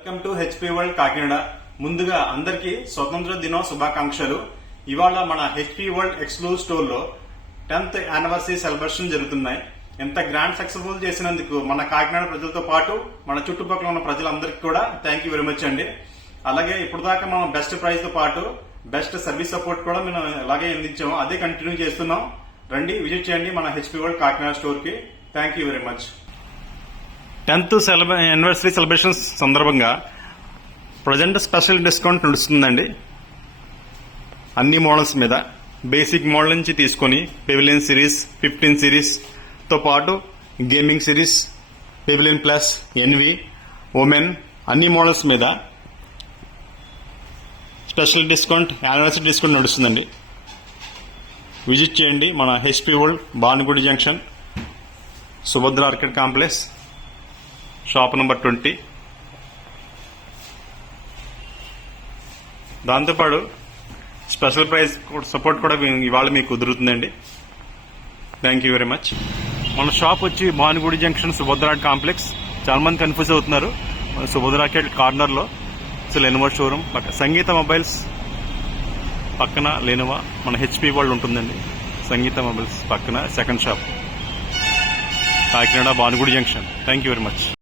Welcome to HP world Kakinada. ముందుగా అందరికీ స్వతంత్ర దినోత్సవ శుభాకాంక్షలు. ఇవాళ మన హెచ్పి వరల్డ్ ఎక్స్క్లూజివ్ స్టోర్ లో 10th యానివర్సరీ సెలబ్రేషన్ జరుగుతున్నాయి. ఎంత గ్రాండ్ సక్సెస్ఫుల్ చేసినందుకు మన కాకినాడ ప్రజలతో పాటు మన చుట్టుపక్కల ఉన్న ప్రజలందరికీ కూడా థ్యాంక్ యూ వెరీ మచ్ అండి. అలాగే ఇప్పుడు దాకా మనం బెస్ట్ ప్రైజ్ తో పాటు బెస్ట్ సర్వీస్ సపోర్ట్ కూడా మనం అలాగే అందించాము, అదే కంటిన్యూ చేస్తున్నాం. రండి, విజిట్ చేయండి మన హెచ్పి వరల్డ్ కాకినాడ స్టోర్ కి. Thank you very much. 10th anniversary celebrations సందర్భంగా ప్రజెంట్ స్పెషల్ డిస్కౌంట్ నడుస్తుందండి. అన్ని మోడల్స్ మీద బేసిక్ మోడల్ నుంచి తీసుకొని పెవిలియన్ సిరీస్, 15 సిరీస్ తో పాటు gaming series, pavilion plus, Envy, Omen అన్ని మోడల్స్ మీద స్పెషల్ డిస్కౌంట్, యానివర్సరీ డిస్కౌంట్ నడుస్తుందండి. విజిట్ చేయండి మన HP world, Bhanugudi junction, Subhadra orchid complex, shop number 20. దాంతోపాటు స్పెషల్ ప్రైజ్ సపోర్ట్ కూడా ఇవాళ మీకు కుదురుతుందండి. Thank you very much. మన షాప్ వచ్చి భానుగుడి జంక్షన్, సుభద్ర కాంప్లెక్స్. చాలా మంది కన్ఫ్యూజ్ అవుతున్నారు. సుభద్ర కార్నర్ లో లెనోవా షోరూమ్, సంగీత మొబైల్స్ పక్కన లెనోవా మన హెచ్పి వరల్డ్ ఉంటుందండి. సంగీత మొబైల్స్ పక్కన second shop, Kakinada Bhanugudi junction. Thank you very much.